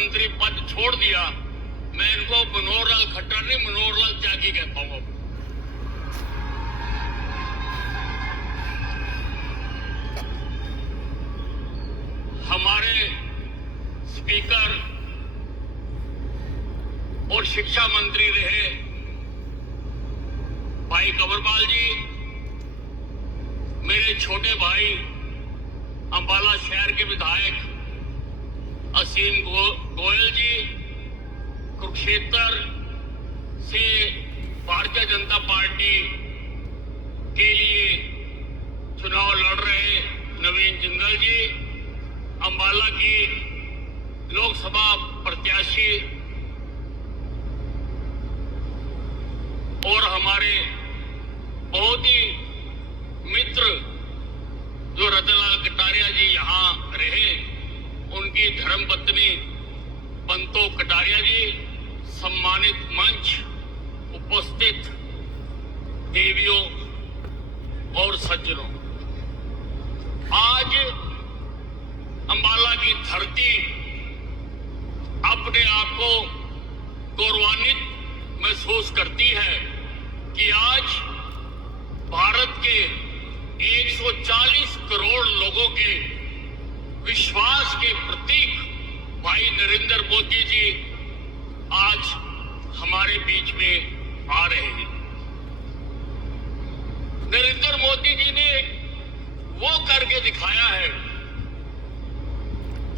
मंत्री पद छोड़ दिया, मैं इनको मनोहर लाल खट्टर नहीं, मनोहर लाल त्यागी कहता हूं। हमारे स्पीकर और शिक्षा मंत्री रहे भाई कंवरपाल जी, मेरे छोटे भाई अंबाला शहर के विधायक असीम गोयल जी, कुरुक्षेत्र से भारतीय जनता पार्टी के लिए चुनाव लड़ रहे नवीन जिंदल जी, अंबाला की लोकसभा प्रत्याशी और हमारे बहुत ही मित्र जो रतनलाल कटारिया जी यहाँ रहे, उनकी धर्मपत्नी बंतो कटारिया जी, सम्मानित मंच, उपस्थित देवियों और सज्जनों, आज अंबाला की धरती अपने आप को गौरवान्वित महसूस करती है कि आज भारत के 140 करोड़ लोगों के विश्वास के प्रतीक भाई नरेंद्र मोदी जी आज हमारे बीच में आ रहे हैं। नरेंद्र मोदी जी ने वो करके दिखाया है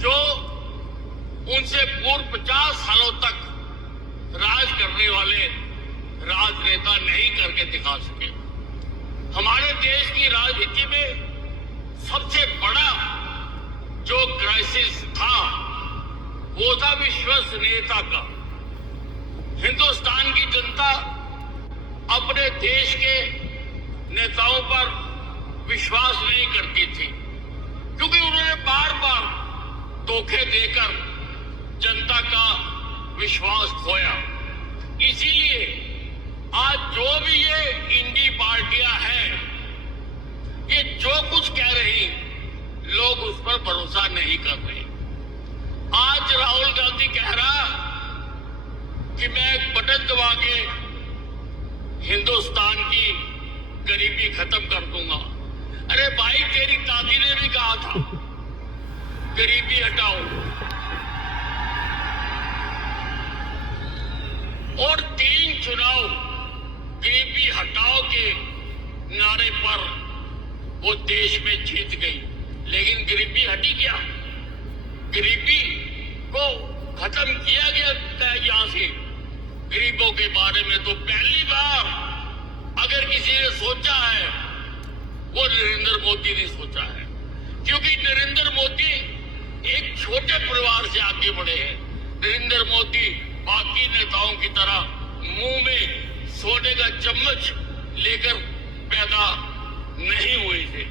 जो उनसे पूर्व 50 सालों तक राज करने वाले राजनेता नहीं करके दिखा सके। हमारे देश की राजनीति में सबसे बड़ा जो क्राइसिस था वो था विश्वसनीयता का। हिंदुस्तान की जनता अपने देश के नेताओं पर विश्वास नहीं करती थी क्योंकि उन्होंने बार बार धोखे देकर जनता का विश्वास खोया। इसीलिए आज जो भी ये इंडी पार्टियां हैं, ये जो कुछ कह रही, लोग उस पर भरोसा नहीं कर रहे। आज राहुल गांधी कह रहा कि मैं एक बटन दबा के हिंदुस्तान की गरीबी खत्म कर दूंगा। अरे भाई, तेरी दादी ने भी कहा था गरीबी हटाओ, और 3 चुनाव गरीबी हटाओ के नारे पर वो देश में जीत गई। लेकिन गरीबी हटी क्या? गरीबी को खत्म किया गया यहां से। गरीबों के बारे में तो पहली बार अगर किसी ने सोचा है वो नरेंद्र मोदी ने सोचा है, क्योंकि नरेंद्र मोदी एक छोटे परिवार से आगे बढ़े हैं। नरेंद्र मोदी बाकी नेताओं की तरह मुंह में सोने का चम्मच लेकर पैदा नहीं हुए थे।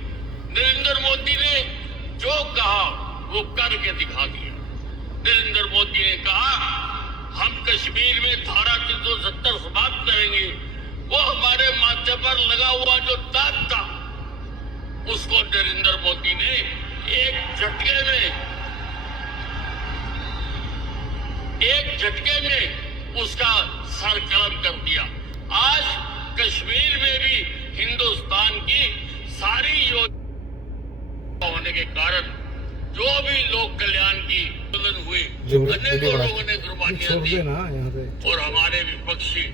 नरेंद्र मोदी ने जो कहा वो करके दिखा दिया। नरेंद्र मोदी ने कहा हम कश्मीर में धारा 370 समाप्त करेंगे। वो हमारे माथे पर लगा हुआ जो दाग था उसको नरेंद्र मोदी ने एक झटके में उसका सर कलम कर दिया। आज कश्मीर में भी हिंदुस्तान की सारी योजना होने के कारण जो भी लोक कल्याण की आंदोलन हुए, अनेकों लोगों ने कुर्बानियां दी और हमारे विपक्षी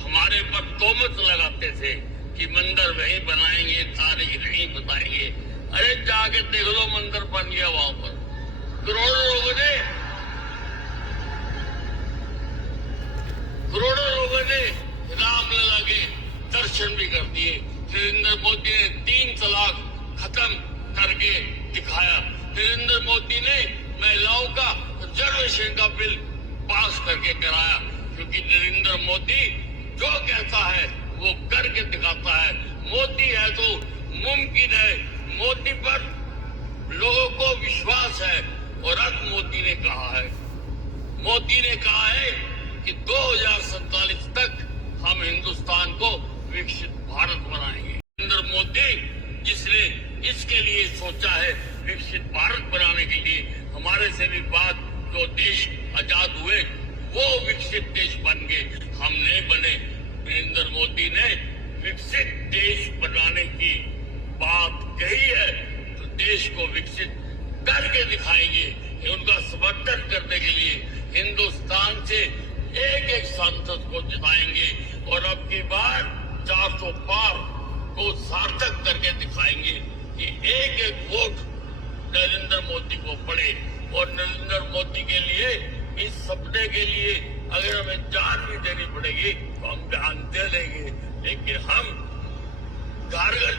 हमारे पर तोहमत लगाते थे कि मंदिर वहीं बनाएंगे, तारीख नहीं बताएंगे। अरे जाके देख लो, मंदिर बन गया वहां पर। करोड़ों लोगों ने रामलला के दर्शन भी कर दिए। नरेंद्र मोदी ने 3 तलाक खत्म करके दिखाया। नरेंद्र मोदी ने महिलाओं का रिजर्वेशन का बिल पास करके कराया, क्योंकि नरेंद्र मोदी जो कहता है वो करके दिखाता है। मोदी है तो मुमकिन है। मोदी पर लोगों को विश्वास है। और अब मोदी ने कहा है कि 2047 तक हम हिंदुस्तान को विकसित भारत बनाएंगे। नरेंद्र मोदी जिसने इसके लिए सोचा है, विकसित भारत बनाने के लिए, हमारे से भी बात जो देश विकसित देश बन गए। हम नहीं बने। नरेंद्र मोदी ने विकसित देश बनाने की बात कही है, तो देश को विकसित करके दिखाएंगे। उनका समर्थन करने के लिए हिंदुस्तान से एक एक सांसद को जिताएंगे और अब की बार 400 पार को सार्थक करके दिखाएंगे कि एक एक वोट नरेंद्र मोदी को पड़े। और नरेंद्र मोदी के लिए, इस सपने के लिए अगर हमें जान भी देनी पड़ेगी तो हम जान दे देंगे, लेकिन हम घर घर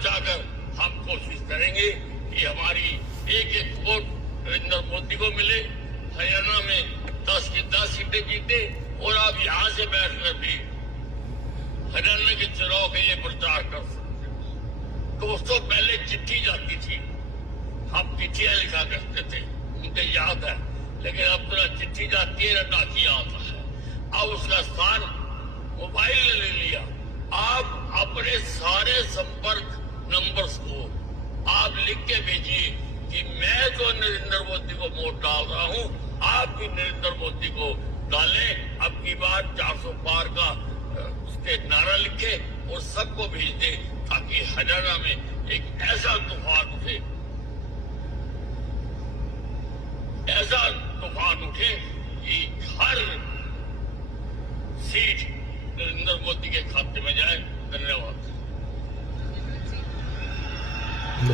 जाकर हम कोशिश करेंगे कि हमारी एक एक वोट नरेंद्र मोदी को मिले। हरियाणा में 10 की 10 सीटें जीते और आप यहां से बैठकर भी हरियाणा के चुनाव के लिए प्रचार कर सकते। दोस्तों, पहले चिट्ठी जाती थी, हम चिट्ठियां लिखा करते थे, मुझे याद है, लेकिन अब तो चिट्ठी जाती है, ना डाकिया आता है। अब उसका स्थान मोबाइल ने ले लिया। आप अपने सारे संपर्क नंबर्स को आप लिख के भेजिए कि मैं तो नरेंद्र मोदी को वोट डाल रहा हूं, आप भी नरेंद्र मोदी को डालें। अब की बार 400 पार का उसके नारा लिखे और सबको भेज दे, ताकि हरियाणा में एक ऐसा तूफान उठे कि हर सीट नरेंद्र मोदी के खाते में जाए। धन्यवाद।